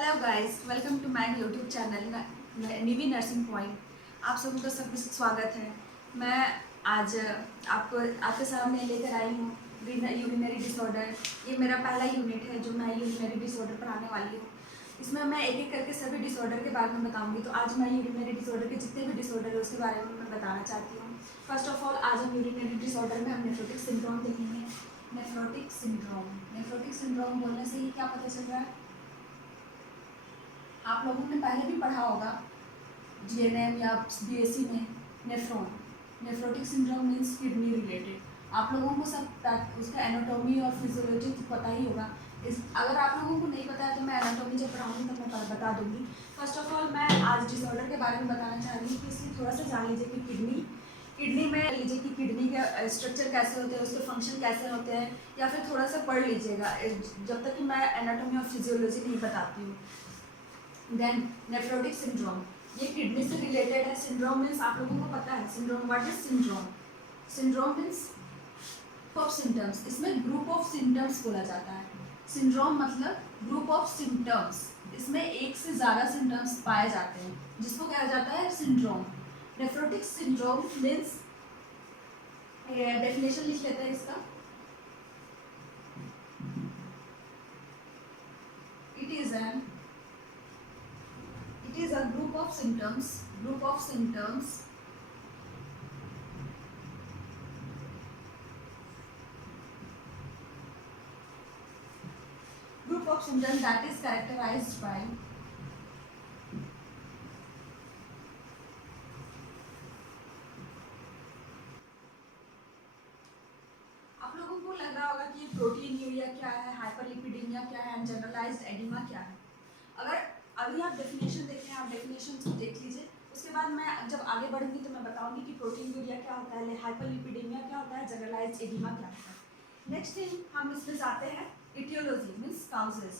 Hello guys, welcome to my YouTube channel Nivi nursing point. आप सबका सब स्वागत है। मैं आज आपको आपके सामने लेकर आई हूँ यूरिनरी डिसऑर्डर। ये मेरा पहला यूनिट है जो मैं यूरिनरी डिसऑर्डर पढ़ाने वाली हूँ। इसमें मैं एक एक करके सभी डिसऑर्डर के बारे में बताऊंगी। तो आज मैं यूरिनरी डिसऑर्डर के जितने भी डिसऑर्डर है उसके बारे में मैं बताना चाहती हूँ। फर्स्ट ऑफ ऑल, आज हम यूरिनरी डिसऑर्डर में हम नेफ्रोटिक सिंड्रोम देखेंगे। नेफ्रोटिक सिंड्रोम बोलने से ही क्या पता चल रहा है, आप लोगों ने पहले भी पढ़ा होगा जीएनएम या बीएससी में। Nephrotic syndrome means kidney related. आप लोगों को सब उसका एनाटॉमी और फिजियोलॉजी तो पता ही होगा। अगर आप लोगों को नहीं पता है तो मैं एनाटॉमी जब पढ़ाऊंगी तो मैं बता दूंगी। फर्स्ट ऑफ ऑल, मैं आज डिसऑर्डर के बारे में बताना चाह रही हूँ कि इसलिए थोड़ा सा जान लीजिए कि किडनी में लीजिए कि किडनी का स्ट्रक्चर कैसे होते हैं, उसके फंक्शन कैसे होते हैं, या फिर थोड़ा सा पढ़ लीजिएगा जब तक कि मैं एनाटॉमी और फिजियोलॉजी नहीं बताती हूँ। देन नेफ्रोटिक सिंड्रोम, ये किडनी से रिलेटेड है। सिंड्रोम मीन्स आप लोगों को पता है syndrome, what is syndrome. Syndrome means of symptoms. इसमें ग्रुप ऑफ सिम्टम्स बोला जाता है। सिंड्रोम मतलब ग्रुप ऑफ सिम्टम्स। इसमें एक से ज़्यादा सिम्टम्स पाए जाते हैं जिसको कहा जाता है syndrome. Nephrotic syndrome means, definition लिख लेते हैं इसका। It is a group of symptoms group of symptoms that is characterized by आप लोगों को लग रहा होगा कि प्रोटीन यूरिया क्या है, हाइपरलिपिडेमिया क्या है, जनरलाइज्ड एडिमा क्या है। अगर अभी आप डेफिनेशन देख रहे हैं, आप डेफिनेशन को देख लीजिए। उसके बाद मैं जब आगे बढ़ूंगी तो मैं बताऊंगी कि प्रोटीन यूरिया क्या होता है, हाइपरलिपिडेमिया क्या होता है, जनरलाइज्ड एडिमा क्या होता है। नेक्स्ट थिंग हम इसमें जाते हैं इटियोलॉजी मीन्स काउजेस।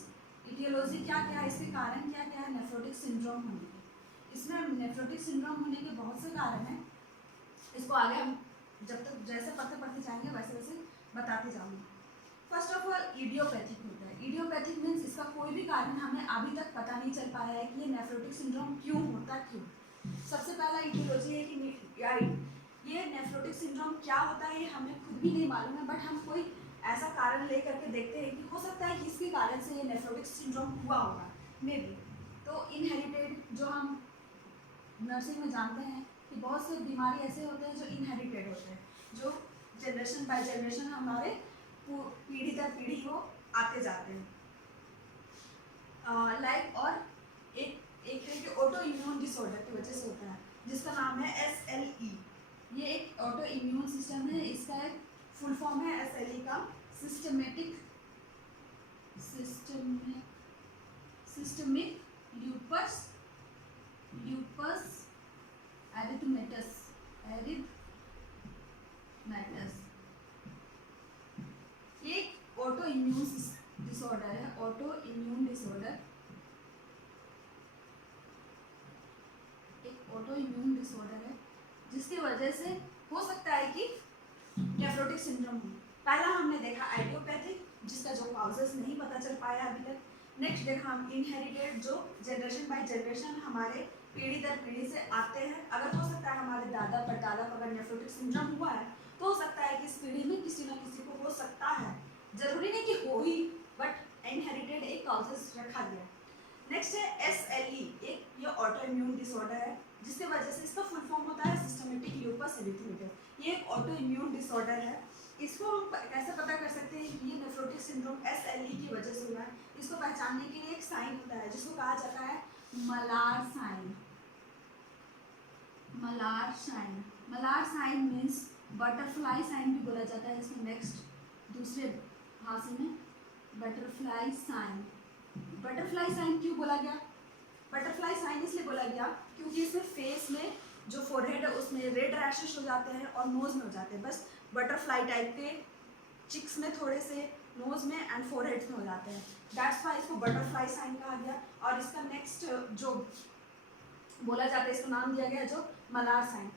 इटियोलॉजी क्या क्या है, इसके कारण क्या क्या है नेफ्रोटिक सिंड्रोम होने के। इसमें नेफ्रोटिक सिंड्रोम होने के बहुत से कारण हैं। इसको आगे हम जब तक जैसे पढ़ते पढ़ते जाएंगे वैसे वैसे बताते जाऊंगी। फर्स्ट ऑफ ऑल, इडियोपैथिक होता है। इडियोपैथिक मीन्स इसका कोई भी कारण हमें अभी तक पता नहीं चल पाया है कि ये नेफ्रोटिक सिंड्रोम क्यों होता क्यों। सबसे पहला इटियोलॉजी है कि ये नेफ्रोटिक सिंड्रोम क्या होता है, ये हमें खुद भी नहीं मालूम है। बट हम कोई ऐसा कारण ले करके देखते हैं कि हो सकता है कि इसके कारण से ये नेफ्रोटिक सिंड्रोम हुआ होगा, मे बी। तो इनहेरिटेड, जो हम नर्सिंग में जानते हैं कि बहुत से बीमारी ऐसे होते हैं जो इनहेरिटेड होते हैं, जो जनरेशन बाय जनरेशन हमारे पीढ़ी दर पीढ़ी को आते जाते हैं। लाइक और एक है कि ऑटो इम्यून डिसऑर्डर की वजह से होता है जिसका नाम है SLE। ये एक ऑटो इम्यून सिस्टम है, इसका एक फुल फॉर्म है SLE का, सिस्टमिक ल्यूपस एरिथमेटस। ये ऑटो इम्यून डिसऑर्डर है, ऑटो इम्यून डिसऑर्डर, एक ऑटो इम्यून डिसऑर्डर है जिसकी वजह से हो सकता है कि नेफ्रोटिक सिंड्रोम हो। पहला हमने देखा आइडियोपैथिक, जिसका जो काउजेस नहीं पता चल पाया अभी तक। नेक्स्ट देखा हम इनहेरिटेड, जो जनरेशन बाय जनरेशन हमारे पीढ़ी दर पीढ़ी से आते हैं। अगर हो सकता है हमारे दादा परदादा को अगर नेफ्रोटिक सिंड्रोम हुआ है तो हो सकता है कि इस पीढ़ी में किसी न किसी को हो सकता है, जरूरी नहीं कि हो ही, बट इनहेरिटेड एक काउजेस रखा गया। नेक्स्ट है SLE, एक ये ऑटो इम्यून डिसऑर्डर है जिसके वजह से, इसका फुल फॉर्म होता है सिस्टमेटिक ल्यूपस एरिथमेटस। ये एक ऑटो इम्यून डिसऑर्डर है। इसको हम कैसे पता कर सकते हैं कि ये नेफ्रोटिक सिंड्रोम SLE की वजह से हुआ है। इसको पहचानने के लिए एक साइन होता है जिसको कहा जाता है malar sign. Malar sign means butterfly sign भी बोला जाता है इसमें। नेक्स्ट दूसरे भाषा में बटरफ्लाई साइन। बटरफ्लाई साइन क्यों बोला गया? बटरफ्लाई साइन इसलिए बोला गया क्योंकि इसमें फेस में जो फोरहेड है उसमें रेड रैशेस हो जाते हैं और नोज में हो जाते हैं, बस बटरफ्लाई टाइप के चिक्स में थोड़े से नोज में एंड फोरहेड में हो जाते हैं। दैट्स व्हाई इसको बटरफ्लाई साइन कहा गया। और इसका नेक्स्ट जो बोला जाता है, इसको नाम दिया गया जो मलार साइन।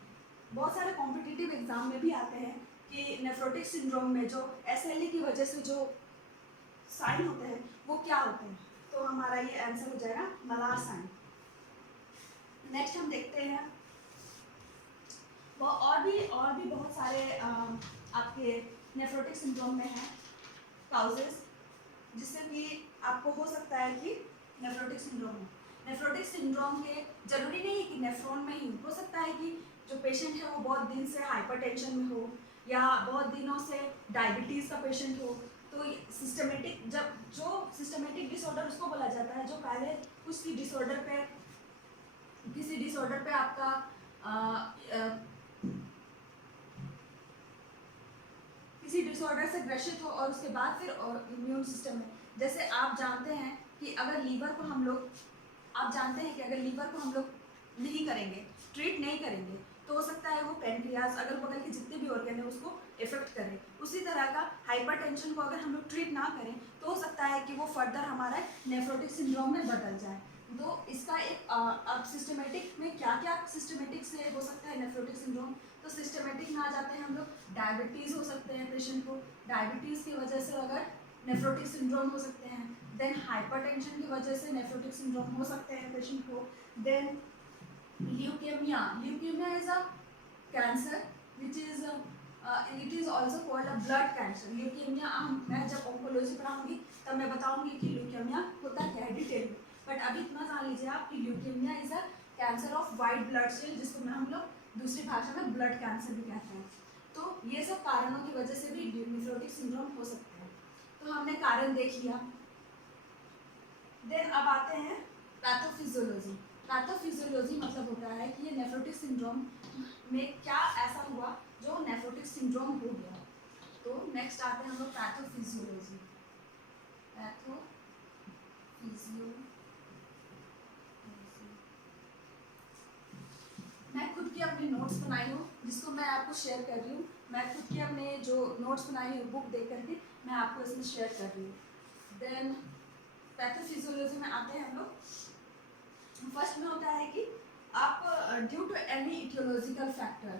बहुत सारे कॉम्पिटिटिव एग्जाम में भी आते हैं कि नेफ्रोटिक सिंड्रोम में जो SLE की वजह से जो साइन होते हैं वो क्या होते हैं। तो हमारा ये आंसर हो जाएगा मलार साइन। नेक्स्ट हम देखते हैं वो और भी बहुत सारे आपके नेफ्रोटिक सिंड्रोम में हैं काउजेस, जिससे कि आपको हो सकता है कि नेफ्रोटिक सिंड्रोम हो। नेफ्रोटिक सिंड्रोम के जरूरी नहीं है कि नेफ्रॉन में ही हो सकता है कि जो पेशेंट है वो बहुत दिन से हाइपरटेंशन में हो या बहुत दिनों से डायबिटीज़ का पेशेंट हो। तो सिस्टमेटिक, जब जो सिस्टमेटिक डिसऑर्डर उसको बोला जाता है जो पहले किसी डिसऑर्डर पे आपका किसी डिसऑर्डर से ग्रसित हो और उसके बाद फिर इम्यून सिस्टम में, जैसे आप जानते हैं कि अगर लीवर को हम लोग नहीं करेंगे, ट्रीट नहीं करेंगे, तो हो सकता है वो पेनक्रियाज अगल बगल के जितने भी ऑर्गन है उसको इफेक्ट करे। उसी तरह का हाइपरटेंशन को अगर हम लोग ट्रीट ना करें तो हो सकता है कि वो फर्दर हमारा नेफ्रोटिक सिंड्रोम में बदल जाए। तो इसका एक अब सिस्टमेटिक में क्या क्या सिस्टमेटिक से हो सकता है नेफ्रोटिक सिंड्रोम, तो सिस्टमेटिक में आ जाते हैं हम लोग, डायबिटीज़ हो सकते हैं पेशेंट को, डायबिटीज़ की वजह से अगर नेफ्रोटिक सिंड्रोम हो सकते हैं। देन हाइपरटेंशन की वजह से नेफ्रोटिक सिंड्रोम हो सकते हैं पेशेंट को। Then leukaemia is a cancer which is it is also called a blood cancer. Leukaemia मैं जब ऑन्कोलॉजी पढ़ाऊंगी तब मैं बताऊंगी कि ल्यूकेमिया होता क्या है डिटेल में, बट अभी इतना जान लीजिए आप कि leukaemia is a cancer of white blood cell, जिसको हम लोग दूसरी भाषा में ब्लड कैंसर भी कहते हैं। तो ये सब कारणों की वजह से भी नेफ्रोटिक सिंड्रोम हो सकता है। तो हमने कारण देख लिया। देन अब आते हैं पैथोफिजियोलॉजी। पैथोफिजियोलॉजी मतलब होता है कि ये नेफ्रोटिक सिंड्रोम में क्या ऐसा हुआ जो नेफ्रोटिक सिंड्रोम हो गया। तो नेक्स्ट आते हैं हम लोग पैथोफिजियोलॉजी। मैं खुद की अपनी नोट्स बनाई हूँ जिसको मैं आपको शेयर कर रही हूँ। मैं खुद की अपने जो नोट्स बनाई हूँ बुक देख करके मैं आपको इसमें शेयर कर रही हूँ। देन पैथोफिजियोलॉजी में आते हैं हम लोग। फर्स्ट में होता है कि आप due to any aetiological factor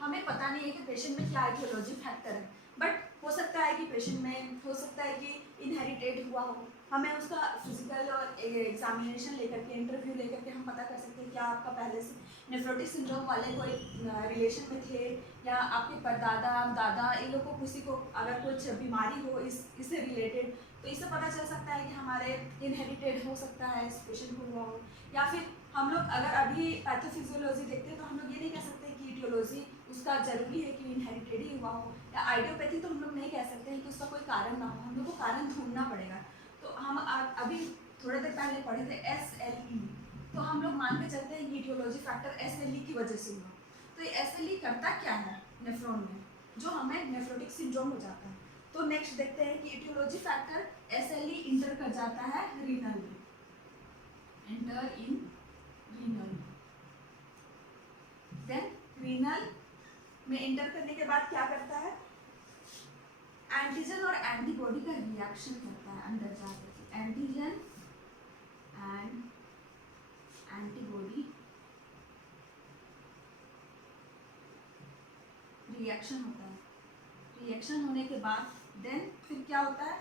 हमें पता नहीं है कि पेशेंट में क्या इटियोलॉजी फैक्टर है, बट हो सकता है कि पेशेंट में हो सकता है कि इनहेरिटेड हुआ हो। हमें उसका फिजिकल और एग्जामिनेशन लेकर के, इंटरव्यू लेकर के हम पता कर सकते हैं क्या आपका पहले से नेफ्रोटिक सिंड्रोम वाले कोई रिलेशन में थे या आपके परदादा दादा इन लोग को किसी को अगर कुछ बीमारी हो इससे रिलेटेड, तो इससे पता चल सकता है कि हमारे इनहेरिटेड हो सकता है इस पेशेंट को हुआ हो। या फिर हम लोग अगर अभी पैथोफिजियोलॉजी देखते हैं तो हम लोग ये नहीं कह सकते कि इटियोलॉजी उसका जरूरी है कि इनहेरिटेड ही हुआ हो, या आइडियोपैथी तो हम लोग नहीं कह सकते हैं कि उसका कोई कारण ना हो, हम लोग को कारण ढूंढना पड़ेगा। तो हम अभी थोड़ी देर पहले पढ़े थे SLE, तो हम लोग मान के चलते हैं कि इटियोलॉजी फैक्टर SLE की वजह से हुआ। तो ये SLE करता क्या है नेफ्रॉन में जो हमें नेफ्रोटिक सिंड्रोम हो जाता है। तो नेक्स्ट देखते हैं कि इटियोलॉजी फैक्टर SLE इंटर कर जाता है रीनल में, enter in renal. Then renal में इंटर करने के बाद क्या करता है, एंटीजन और एंटीबॉडी का रिएक्शन करता है अंदर जाकर के। एंटीजन एंड एंटीबॉडी रिएक्शन होता है। रिएक्शन होने के बाद देन फिर क्या होता है,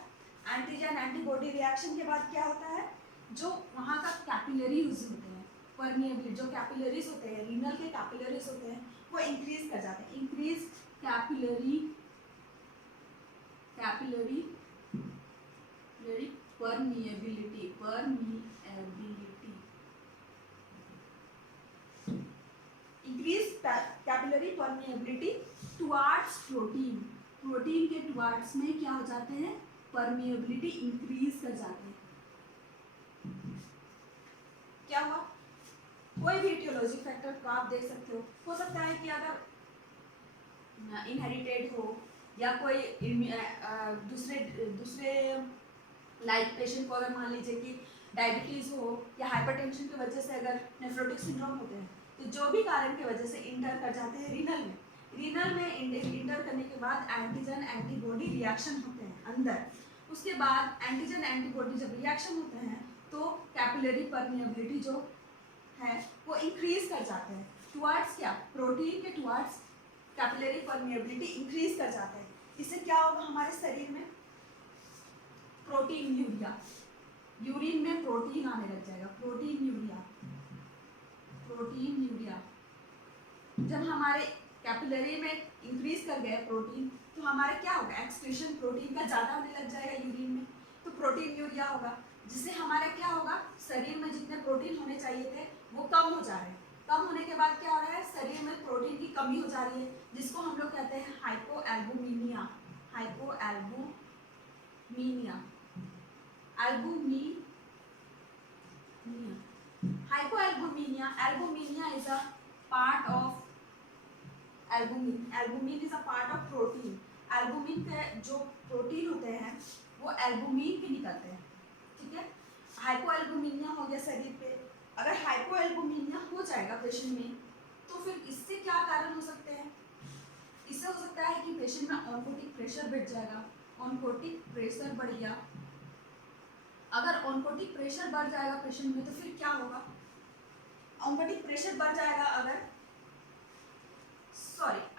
एंटीजन एंटीबॉडी रिएक्शन के बाद क्या होता है, जो वहाँ का कैपिलरीज होते हैं, परमिएबिलिटी, जो कैपिलरीज होते हैं रीनल के कैपिलरीज होते हैं वो इंक्रीज कर जाते हैं। Increase capillary permeability increase capillary permeability towards protein के टुवार्ड्स में क्या हो जाते हैं, परमिएबिलिटी इंक्रीज कर जाते हैं। क्या हुआ, कोई भी इटियोलॉजी फैक्टर को आप देख सकते हो सकता है कि अगर इनहेरिटेड हो या कोई दूसरे लाइक पेशेंट को अगर मान लीजिए कि डायबिटीज़ हो या हाइपरटेंशन की वजह से अगर नेफ्रोटिक सिंड्रोम होते हैं, तो जो भी कारण की वजह से इंटर कर जाते हैं रीनल में। रीनल में इंटर करने के बाद एंटीजन एंटीबॉडी रिएक्शन होते हैं अंदर। उसके बाद एंटीजन एंटीबॉडी जब रिएक्शन होते हैं तो कैपिलरी परमिएबिलिटी जो है वो इंक्रीज कर जाते हैं। टुवर्ड्स क्या, प्रोटीन के टुवर्ड्स कैपिलरी परमिएबिलिटी इंक्रीज कर जाता है। इससे क्या होगा हमारे शरीर में, प्रोटीन यूरिया, यूरिन में प्रोटीन आने लग जाएगा, प्रोटीन यूरिया, प्रोटीन यूरिया। जब हमारे कैपिलरी में इंक्रीज कर गए प्रोटीन, तो हमारे क्या होगा, एक्सक्रीशन प्रोटीन का ज़्यादा होने लग जाएगा यूरिन में, तो प्रोटीन यूरिया होगा, जिससे हमारे क्या होगा, शरीर में जितने प्रोटीन होने चाहिए थे वो कम हो जा रहे हैं। कम होने के बाद क्या हो रहा है, शरीर में प्रोटीन की कमी हो जा रही है, जिसको हम लोग कहते हैं hypoalbuminemia, hypoalbuminemia, hypoalbuminemia. Albuminemia is a part of albumin is a part of protein. Albumin के जो प्रोटीन होते हैं वो एल्बुमिन के निकलते हैं, ठीक है। हाइपोएल्बुमिनिया हो गया शरीर पे। अगर हाइपोएल्बुमिनिया हो जाएगा पेशेंट में, तो फिर इससे क्या कारण हो सकते हैं, इससे हो सकता है कि पेशेंट में ऑन्कोटिक प्रेशर बढ़ जाएगा, ऑन्कोटिक प्रेशर बढ़ गया। अगर ऑन्कोटिक प्रेशर बढ़ जाएगा पेशेंट में, तो फिर क्या होगा, ऑन्कोटिक प्रेशर बढ़ जाएगा, अगर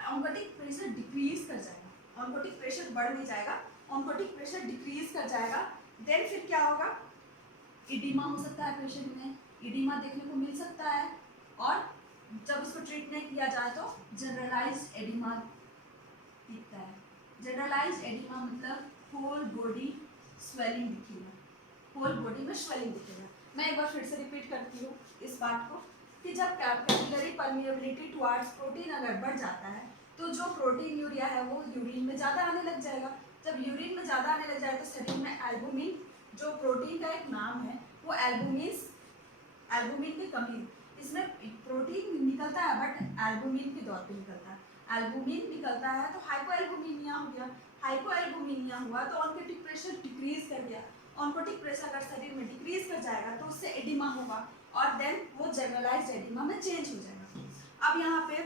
ऑन्कोटिक प्रेशर डिक्रीज कर जाएगा, ऑन्कोटिक प्रेशर बढ़ नहीं जाएगा, ऑन्कोटिक प्रेशर डिक्रीज कर जाएगा, देन फिर क्या होगा, इडिमा हो सकता है पेशेंट में, इडिमा देखने को मिल सकता है, और जब उसको ट्रीट नहीं किया जाए तो जनरलाइज्ड एडिमा दिखता है। जनरलाइज्ड एडिमा मतलब होल बॉडी स्वेलिंग दिखेगा, होल बॉडी में स्वेलिंग दिखेगा। मैं एक बार फिर से रिपीट करती हूँ इस बात को कि जब कैपिलरी परमिएबिलिटी टुवर्ड्स प्रोटीन अगर बढ़ जाता है, तो जो प्रोटीन यूरिया है वो यूरिन में ज़्यादा आने लग जाएगा। जब यूरिन में ज़्यादा आने लग जाए तो शरीर में एल्बुमिन, जो प्रोटीन का एक नाम है, वो एल्बुमिन की कमी, इसमें प्रोटीन निकलता है बट एल्बुमिन के तौर पे निकलता है, एल्बुमिन निकलता है, तो हाइपोएल्बुमिनिया हो गया। हाइपोएल्बुमिनिया हुआ तो ऑन्कोटिक प्रेशर डिक्रीज कर गया, ऑन्कोटिक प्रेशर अगर शरीर में डिक्रीज कर जाएगा तो उससे एडिमा होगा, और देन वो जनरलाइज्ड एडिमा में चेंज हो जाएगा। अब यहाँ पे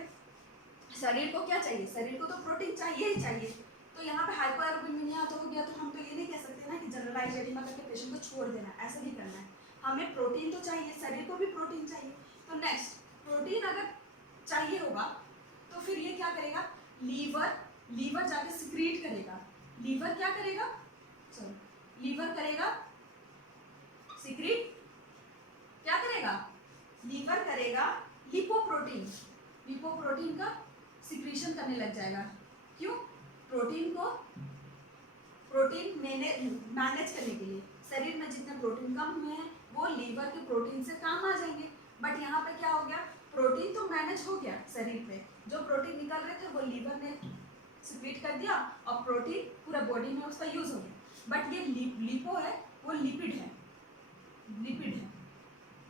शरीर को क्या चाहिए, शरीर को तो प्रोटीन चाहिए ही चाहिए, तो यहाँ पे हाइपोएल्बुमिनिया तो हो गया, तो हम तो ये नहीं कह सकते ना कि जनरलाइज्ड एडिमा करके पेशेंट को छोड़ देना, ऐसा नहीं करना है, हमें प्रोटीन तो चाहिए, शरीर को भी प्रोटीन चाहिए। तो नेक्स्ट, प्रोटीन अगर चाहिए होगा तो फिर ये क्या करेगा, लीवर जाके सिक्रीट करेगा, लीवर क्या करेगा, लीवर करेगा सिक्रीट, क्या करेगा, लीवर करेगा लिपोप्रोटीन का सिक्रीशन करने लग जाएगा। क्यों, प्रोटीन मैनेज करने के लिए, शरीर में जितने प्रोटीन कम हुए हैं वो लीवर के प्रोटीन से काम आ जाएंगे। बट यहाँ पे क्या हो गया, प्रोटीन तो मैनेज हो गया शरीर पे, जो प्रोटीन निकल रहे थे वो लीवर ने सिक्रीट कर दिया और प्रोटीन पूरा बॉडी में उसका यूज हो गया। बट ये लिपो है, वो लिपिड है,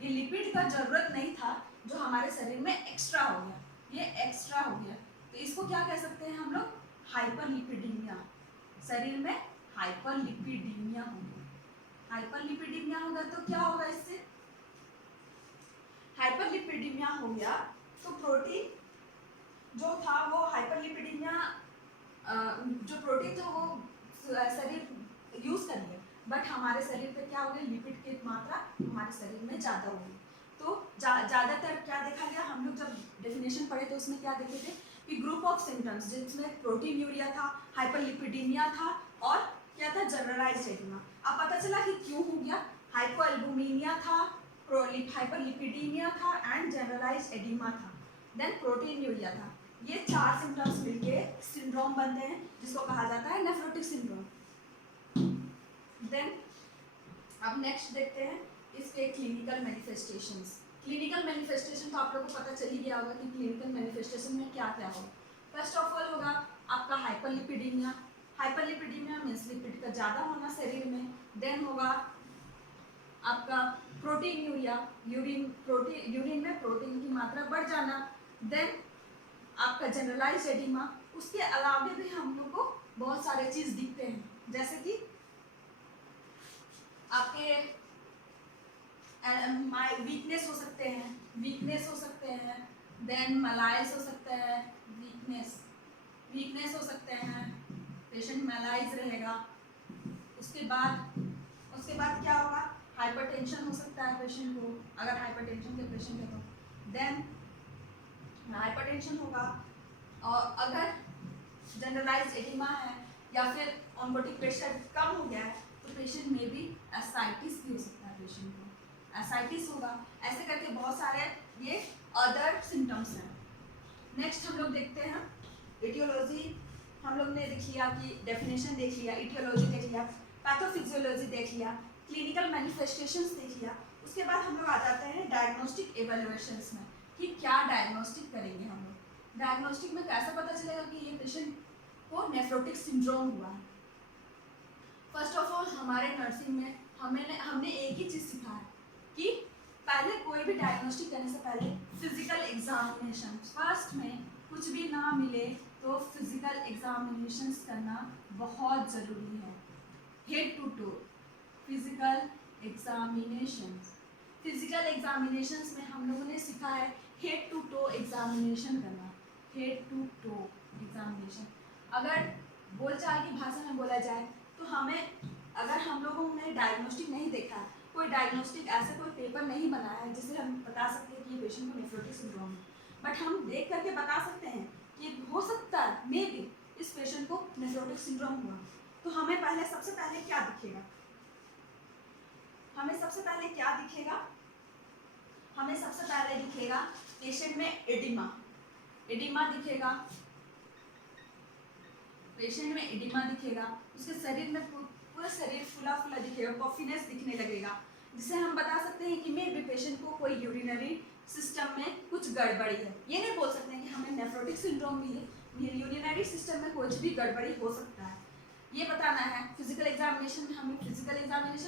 ये लिपिड का जरूरत नहीं था, जो हमारे शरीर में एक्स्ट्रा हो गया, ये एक्स्ट्रा हो गया, तो इसको क्या कह सकते हैं हम लोग, हाइपरलिपिडीमिया। शरीर में हाइपरलिपिडीमिया होगा, हाइपरलिपिडीमिया होगा तो क्या होगा, इससे हाइपरलिपिडीमिया हो गया तो प्रोटीन जो था वो हाइपरलिपिडीमिया, जो प्रोटीन था वो शरीर यूज कर लिया, बट हमारे शरीर पे क्या हो गया, लिपिड की मात्रा हमारे शरीर में ज़्यादा हो गई। तो ज़्यादातर क्या देखा गया, हम लोग जब डेफिनेशन पढ़े तो उसमें क्या देखे थे कि ग्रुप ऑफ सिम्टम्स, जिसमें प्रोटीन यूरिया था, हाइपरलिपिडीमिया था, और क्या था, जनरलाइज्ड एडिमा। अब पता चला कि क्यों हो गया, हाइपोएल्बुमिनिया था, हाइपरलिपिडीमिया था एंड जनरलाइज्ड एडिमा था, देन प्रोटीन यूरिया था। ये 4 सिम्टम्स मिलके सिंड्रोम बनते हैं, जिसको कहा जाता है नेफ्रोटिक सिंड्रोम। देन अब नेक्स्ट देखते हैं इसके क्लिनिकल मैनिफेस्टेशंस। क्लिनिकल मैनिफेस्टेशन तो आप लोगों को पता चल ही गया होगा कि क्लिनिकल मैनिफेस्टेशन में क्या क्या होगा। फर्स्ट ऑफ ऑल होगा आपका हाइपरलिपिडीमिया, हाइपरलिपिडीमिया मीन्स लिपिड का ज़्यादा होना शरीर में। देन होगा आपका प्रोटीन यूरिया, यूरिन में प्रोटीन की मात्रा बढ़ जाना। देन आपका जनरलाइज एडिमा। उसके अलावा भी हम लोग को बहुत सारे चीज़ दिखते हैं, जैसे कि आपके वीकनेस हो सकते हैं, देन मलाइज हो सकते हैं, वीकनेस हो सकते हैं, पेशेंट मलाइज रहेगा। उसके बाद क्या होगा, हाइपरटेंशन हो सकता है पेशेंट को, अगर हाइपरटेंशन के पेशेंट है तो। देन हाइपरटेंशन होगा, और अगर जनरलाइज्ड एडिमा है या फिर ऑनकोटिक प्रेशर कम हो गया है तो पेशेंट में भी एसाइटिस भी हो सकता है, पेशेंट को एसाइटिस होगा। ऐसे करके बहुत सारे ये अदर सिम्टम्स हैं। नेक्स्ट हम लोग देखते हैं एटियोलॉजी। हम लोग ने देख लिया कि डेफिनेशन देख लिया, एटियोलॉजी देख लिया, पैथोफिजियोलॉजी देख लिया, क्लिनिकल मैनिफेस्टेशंस देख लिया। उसके बाद हम लोग आ जाते हैं डायग्नोस्टिक एवेल्युएशंस में कि क्या डायग्नोस्टिक करेंगे हम लोग। डायग्नोस्टिक में कैसे पता चलेगा कि ये पेशेंट को नेफ्रोटिक सिंड्रोम हुआ है। फर्स्ट ऑफ ऑल हमारे नर्सिंग में हमने एक ही चीज़ सीखा है कि पहले कोई भी डायग्नोस्टिक करने से पहले फिजिकल एग्जामिनेशन, फर्स्ट में कुछ भी ना मिले तो फिजिकल एग्जामिनेशंस करना बहुत ज़रूरी है। Head to toe physical examinations. Physical examinations में हम लोगों ने सीखा है हेड टू टो एग्जामिनेशन करना। हेड टू टो एग्जामिनेशन, अगर बोलचाल की भाषा में बोला जाए तो हमें, अगर हम लोगों ने डायग्नोस्टिक नहीं देखा है, कोई डायग्नोस्टिक ऐसा कोई पेपर नहीं बनाया है जिससे हम बता सकते हैं कि ये पेशेंट को नेफ्रोटिक सिंड्रोम है, बट हम देख करके बता सकते हैं कि हो सकता है मे बी इस पेशेंट को नेफ्रोटिक सिंड्रोम हुआ। तो हमें पहले सबसे पहले क्या दिखेगा, हमें सबसे पहले क्या दिखेगा, हमें सबसे पहले दिखेगा पेशेंट में एडिमा। एडिमा दिखेगा, पेशेंट में एडिमा दिखेगा, उसके शरीर में पूरा शरीर फूला फूला दिखेगा, पफिनेस दिखने लगेगा, जिससे हम बता सकते हैं कि मे बी पेशेंट को कोई यूरिनरी सिस्टम में कुछ गड़बड़ी है। ये नहीं बोल सकते हैं कि हमें नेफ्रोटिक सिंड्रोम भी है, यूरिनरी सिस्टम में कुछ भी गड़बड़ी हो सकता है, ये बताना है। फिजिकल एग्जामिनेशन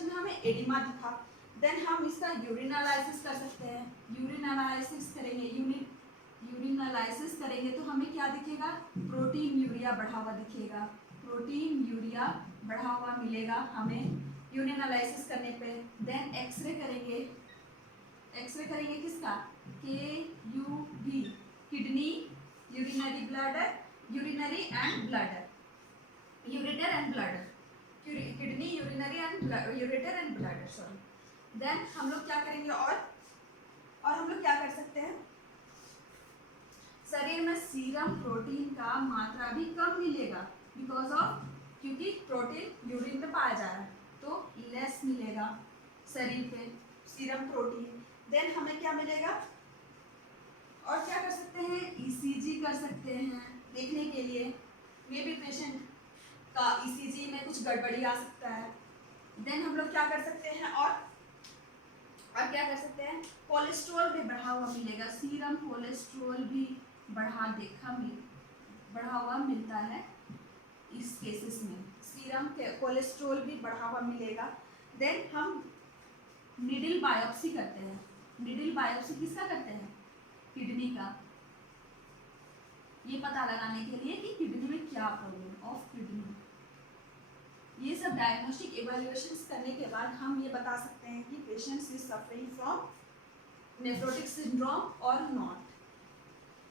में हमें एडिमा दिखा, देन हम इसका यूरिन एनालिसिस कर सकते हैं। यूरिन एनालिसिस करेंगे, यूरिन एनालिसिस करेंगे तो हमें क्या दिखेगा, प्रोटीन यूरिया बढ़ा हुआ दिखेगा, प्रोटीन यूरिया बढ़ा हुआ मिलेगा हमें यूरिन एनालिसिस करने पे। देन एक्सरे करेंगे, एक्सरे करेंगे किसका, KUB, kidney, urinary bladder, urinary and bladder, ureter and bladder, kidney, ureter and bladder, sorry. Then हम लोग क्या करेंगे, और हम लोग क्या कर सकते हैं, शरीर में सीरम प्रोटीन का मात्रा भी कम मिलेगा बिकॉज ऑफ, क्योंकि प्रोटीन यूरिन में पाया जा रहा है तो लेस मिलेगा शरीर पे सीरम प्रोटीन। देन हमें क्या मिलेगा, और क्या कर सकते हैं, ECG कर सकते हैं देखने के लिए, मे बी पेशेंट का ECG में कुछ गड़बड़ी आ सकता है। देन हम लोग क्या कर सकते हैं, और क्या कर सकते हैं, कोलेस्ट्रॉल भी बढ़ा हुआ मिलेगा, सीरम कोलेस्ट्रॉल भी बढ़ा हुआ मिलता है इस केसेस में, सीरम कोलेस्ट्रॉल भी बढ़ा हुआ मिलेगा। देन हम नीडल बायोप्सी करते हैं। नीडल बायोप्सी किसका करते हैं, किडनी का, ये पता लगाने के लिए कि किडनी में क्या प्रॉब्लम ऑफ किडनी। ये सब डायग्नोस्टिक इवैल्यूएशंस करने के बाद हम ये बता सकते हैं कि patient is suffering from nephrotic syndrome और नॉट।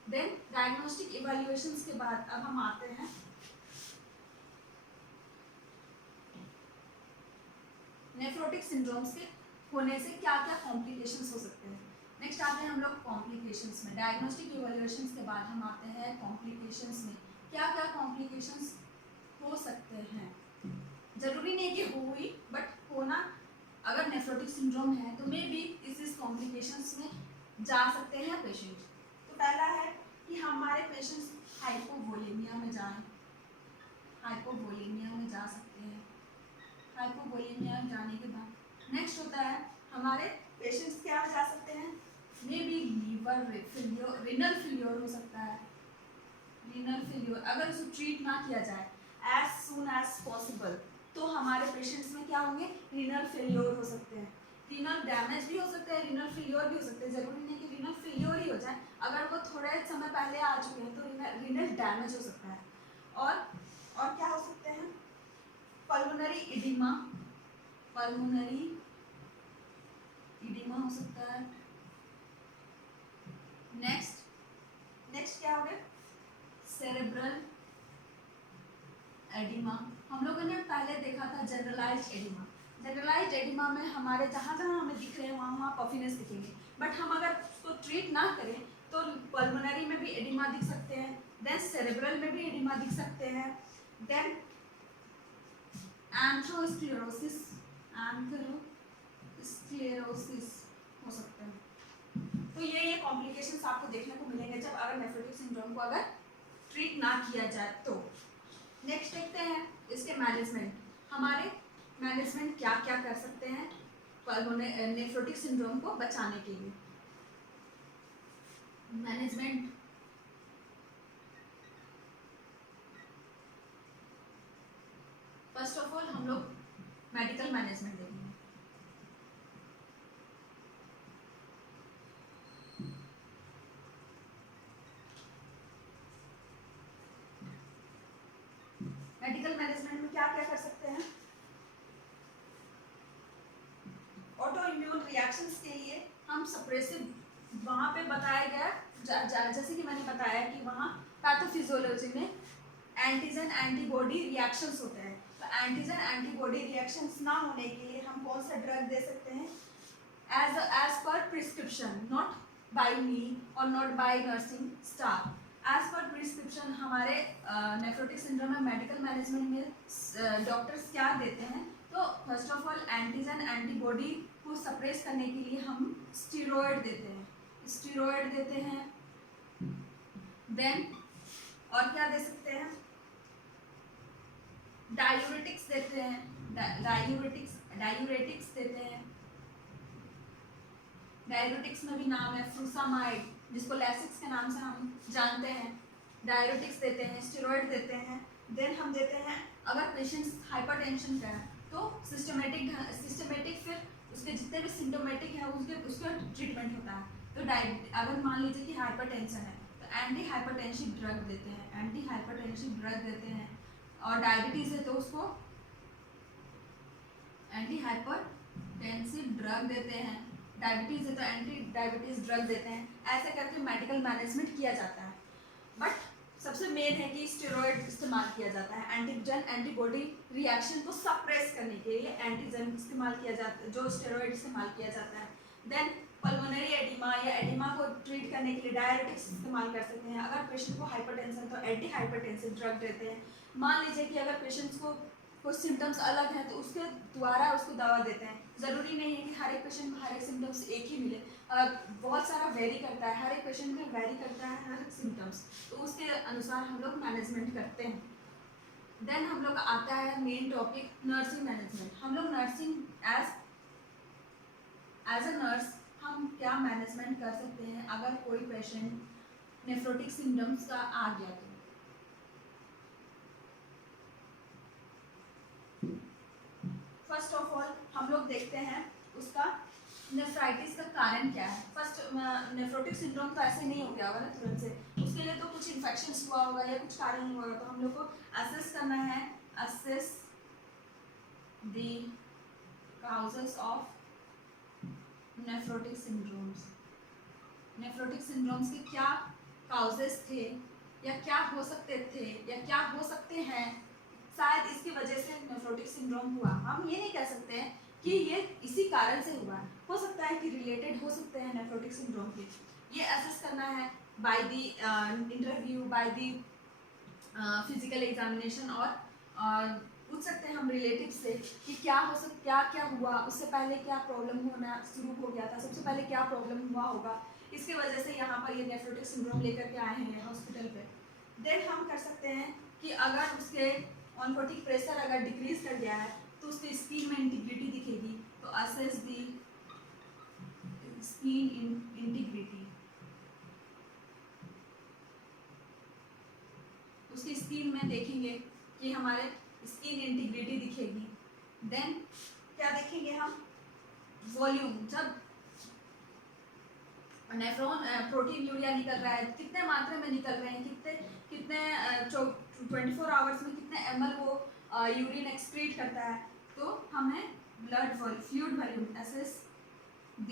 देन डायग्नोस्टिक इवैल्यूएशंस के बाद अब हम आते हैं नेफ्रोटिक सिंड्रोम्स के होने से क्या क्या कॉम्प्लिकेशंस हो सकते हैं। नेक्स्ट आते हैं हम लोग कॉम्प्लिकेशंस में। डायग्नोस्टिक इवैल्यूएशंस के बाद हम आते हैं कॉम्प्लिकेशंस में, क्या क्या कॉम्प्लिकेशंस हो सकते हैं। जरूरी नहीं कि हुई, बट होना, अगर नेफ्रोटिक सिंड्रोम है तो मे बी इस कॉम्प्लिकेशंस में जा सकते हैं पेशेंट। तो पहला है कि हमारे पेशेंट्स हाइपोवोलेमिया में जाएं, हाइपोवोलेमिया में जा सकते हैं। हाइपोवोलेमिया में जाने के बाद नेक्स्ट होता है हमारे पेशेंट्स क्या जा सकते हैं, maybe liver failure, renal failure हो सकता है। रिनल फेलियर अगर उसे ट्रीट ना किया जाए एज सून एज पॉसिबल तो हमारे पेशेंट्स में क्या होंगे, रिनल फेलियर हो सकते हैं, रिनल डैमेज भी हो सकता है, रिनल फेलियर भी हो सकते हैं। जरूरी नहीं कि रिनल फेलियर ही हो जाए, अगर वो थोड़े समय पहले आ चुके हैं तो रिनल डैमेज हो सकता है। और क्या हो सकते हैं, पल्मोनरी इडिमा, पल्मोनरी इडिमा हो सकता है। नेक्स्ट क्या हो गया, सेरेब्रल एडिमा। हम लोगों ने पहले देखा था जनरलाइज्ड एडिमा। जनरलाइज्ड एडिमा में हमारे जहाँ जहाँ हमें दिख रहे हैं वहाँ वहाँ पफिनेस दिखेंगे, बट हम अगर उसको ट्रीट ना करें तो पल्मोनरी में भी एडिमा दिख सकते हैं, देन सेरेब्रल में भी एडिमा दिख सकते हैं, देन एंथ्रोस्क्लेरोसिस हो सकता है। तो ये कॉम्प्लिकेशंस आपको देखने को मिलेंगे जब अगर नेफ्रोटिक सिंड्रोम को अगर ट्रीट ना किया जाए तो। नेक्स्ट देखते हैं इसके मैनेजमेंट। हमारे मैनेजमेंट क्या क्या कर सकते हैं नेफ्रोटिक सिंड्रोम को बचाने के लिए। मैनेजमेंट फर्स्ट ऑफ ऑल हम लोग मेडिकल मैनेजमेंट देखेंगे। मेडिकल मैनेजमेंट में क्या क्या कर सकते हैं। ऑटो इम्यून रिएक्शंस के लिए हम सप्रेसिव, वहाँ पे बताया गया जैसे कि मैंने बताया कि वहाँ पैथोफिजियोलॉजी में एंटीजन एंटीबॉडी रिएक्शंस होते हैं। तो एंटीजन एंटीबॉडी रिएक्शंस ना होने के लिए हम कौन सा ड्रग दे सकते हैं, as per prescription, not by me और not by nursing staff, as per prescription. हमारे नेफ्रोटिक सिंड्रोम में मेडिकल मैनेजमेंट में डॉक्टर्स क्या देते हैं, तो first of all antigen antibody को सप्रेस करने के लिए हम स्टीरॉयड देते हैं, देन और क्या दे सकते हैं, डायूरेटिक्स देते हैं, डायूरेटिक्स देते हैं। डायूरेटिक्स में भी नाम है फ्रूसामाइड, जिसको लैसिक्स के नाम से हम जानते हैं। डायूरेटिक्स देते हैं, स्टेरॉइड देते हैं। देन हम देते हैं अगर पेशेंट्स हाइपरटेंशन का है तो सिस्टमेटिक फिर उसके जितने भी सिम्टोमेटिक है उसका ट्रीटमेंट होता है। तो अगर मान लीजिए कि हाइपरटेंशन है तो एंटी हाइपरटेंसिव ड्रग देते हैं, और डायबिटीज़ है तो उसको एंटी हाइपरटेंसिव ड्रग देते हैं, डायबिटीज़ है तो एंटी डायबिटीज़ ड्रग देते हैं। ऐसे करके मेडिकल मैनेजमेंट किया जाता है। बट सबसे मेन है कि स्टेरॉइड इस्तेमाल किया जाता है एंटीजन एंटीबॉडी रिएक्शन को सप्रेस करने के लिए। एंटीजन इस्तेमाल किया जाता है, जो स्टेरॉइड इस्तेमाल किया जाता है। देन पल्मोनरी एडिमा या एडिमा को ट्रीट करने के लिए डायरेटिक्स इस्तेमाल कर सकते हैं। अगर पेशेंट को हाइपरटेंशन तो एंटी हाइपरटेंसिव ड्रग देते हैं। मान लीजिए कि अगर पेशेंट्स को कुछ सिम्टम्स अलग हैं तो उसके द्वारा उसको दवा देते हैं। ज़रूरी नहीं है कि हर एक पेशेंट को हर एक सिम्टम्स एक ही मिले, बहुत सारा वेरी करता है, हर एक पेशेंट में वेरी करता है हर एक सिम्टम्स, तो उसके अनुसार हम लोग मैनेजमेंट करते हैं। देन हम लोग आता है मेन टॉपिक नर्सिंग मैनेजमेंट। हम लोग नर्सिंग एज अ नर्स हम क्या मैनेजमेंट कर सकते हैं अगर कोई पेशेंट नेफ्रोटिक सिम्टम्स का आ गया तो। फर्स्ट ऑफ ऑल हम लोग देखते हैं उसका नेफ्राइटिस का कारण क्या है। फर्स्ट नेफ्रोटिक सिंड्रोम तो ऐसे नहीं हो गया होगा ना तुरंत से, उसके लिए तो कुछ इन्फेक्शंस हुआ होगा या कुछ कारण हुआ होगा। तो हम लोग को असेस करना है, assess the causes of nephrotic syndromes. Nephrotic syndromes के क्या काउजेस थे या क्या हो सकते थे या क्या हो सकते हैं, शायद इसकी वजह से नेफ्रोटिक सिंड्रोम हुआ। हम ये नहीं कह सकते हैं कि ये इसी कारण से हुआ, हो सकता है कि रिलेटेड हो सकते हैं नेफ्रोटिक सिंड्रोम के। ये असेस करना है by the interview, by the physical examination, और पूछ सकते हैं हम रिलेटिव से कि क्या हुआ, उससे पहले क्या प्रॉब्लम होना शुरू हो गया था, सबसे पहले क्या प्रॉब्लम हुआ होगा, इसके वजह से यहाँ पर ये नेफ्रोटिक सिंड्रोम लेकर के आए हैं हॉस्पिटल पे। देन हम कर सकते हैं कि अगर उसके ऑनकोटिक प्रेशर अगर डिक्रीज कर गया है तो उसकी स्किन में इंटीग्रिटी दिखेगी। तो असेस दी स्किन इंटीग्रिटी, उसकी स्किन में देखेंगे कि हमारे स्किन इंटीग्रिटी दिखेगी। देन क्या देखेंगे हम, वॉल्यूम, जब नेफ्रॉन प्रोटीन यूरिया निकल रहा है कितने मात्रा में निकल रहे हैं, कितने 24 आवर्स में कितने ml वो यूरिन एक्सक्रीट करता है। तो हमें fluid volume, assess the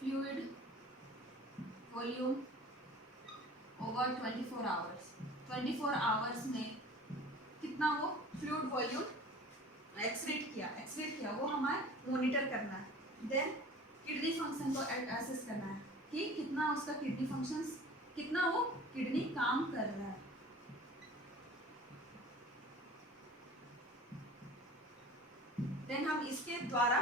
fluid volume over 24 hours. 24 hours में कितना वो फ्लूइड वॉल्यूम एक्सक्रीट किया वो हमें मॉनिटर करना है। देन किडनी फंक्शन को एसेस करना है कि कितना उसका किडनी फंक्शंस, कितना वो किडनी काम कर रहा है। देन हम इसके द्वारा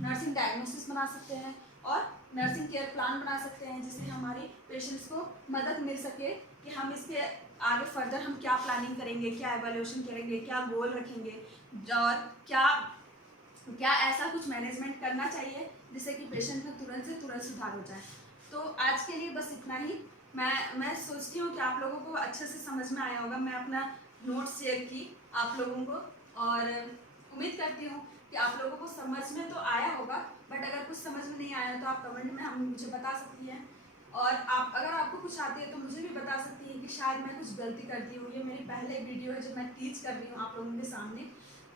नर्सिंग डायग्नोसिस बना सकते हैं और नर्सिंग केयर प्लान बना सकते हैं, जिससे हमारी पेशेंट्स को मदद मिल सके कि हम इसके आगे फर्दर हम क्या प्लानिंग करेंगे, क्या एवोल्यूशन करेंगे, क्या गोल रखेंगे और क्या ऐसा कुछ मैनेजमेंट करना चाहिए जिससे कि पेशेंट में तुरंत से तुरंत सुधार हो जाए। तो आज के लिए बस इतना ही। मैं सोचती हूँ कि आप लोगों को अच्छे से समझ में आया होगा। मैं अपना नोट्स शेयर की आप लोगों को और उम्मीद करती हूँ कि आप लोगों को समझ में तो आया होगा, बट अगर कुछ समझ में नहीं आया तो आप कमेंट में हम मुझे बता सकती हैं। और आप अगर आपको कुछ आती है तो मुझे भी बता सकती हैं कि शायद मैं कुछ गलती करती हूँ। ये मेरी पहले वीडियो है जो मैं टीच कर रही हूँ आप लोगों के सामने।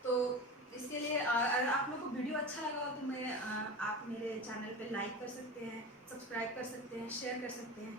तो इसके लिए अगर आप लोगों को वीडियो अच्छा लगा हो तो आप मेरे चैनल पे लाइक कर सकते हैं, सब्सक्राइब कर सकते हैं, शेयर कर सकते हैं।